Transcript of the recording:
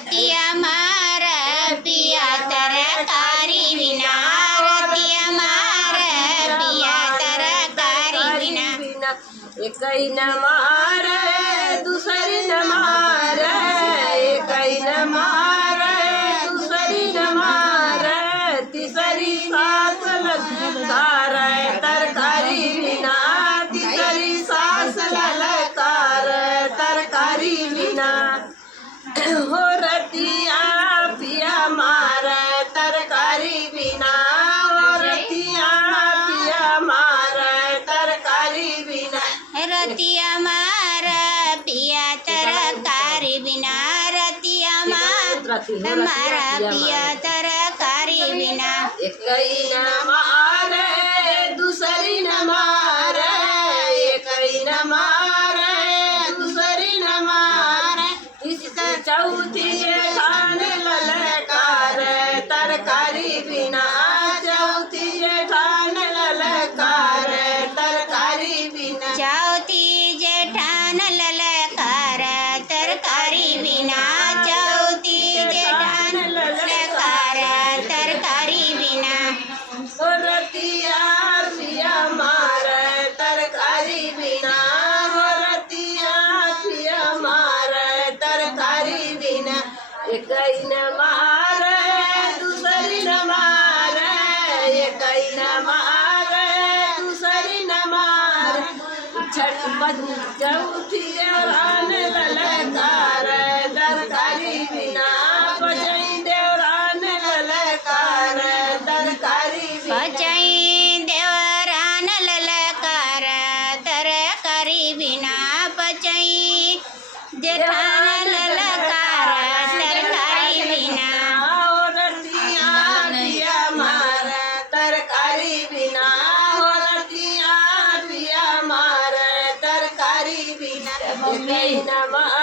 रतिया मार पिया तरकारी बिना, रतिया मार पिया तरकारी बिना। एक न मारे दूसरी न मारे, एक न मारे दूसरी न मारे, तीसरी सास ललकार तरकारी बिना, तीसरी सास ललकार तरकारी बिना। हो रतिया पिया मार तरकारी बिना, हो रतिया पिया मार तरकारी बिना। रतिया मार पिया तरकारी बिना, रतिया मार पिया तरकारी बिना। एक न मारे दूसरी न मारे, एक न मारे दूसरी न मारे, इसका चौथी जेठान ललकार तरकारी बिना, चौथी जेठान ललकार तरकारी बिना। चौथी जेठान ललकार तरकारी बिना, चौथी जेठान ललकार तरकारी बिना। हो रतिया पिया मार तरकारी बिना, हो रतिया पिया मार तरकारी बिना। एक न मारे दूसरी न मारे, एक न मारे दूसरी न मारे, चौथी देवरान ललकार तरकारी बिना, बजई देवरान ललकार तरकारी बिना। बचई देवरान ललकार तरकारी बिना, बचई जेठान ललकार तरकारी बिना। हो रतिया पिया मार तरकारी बिना, हो रतिया पिया मार तरकारी बिना। एक न मारे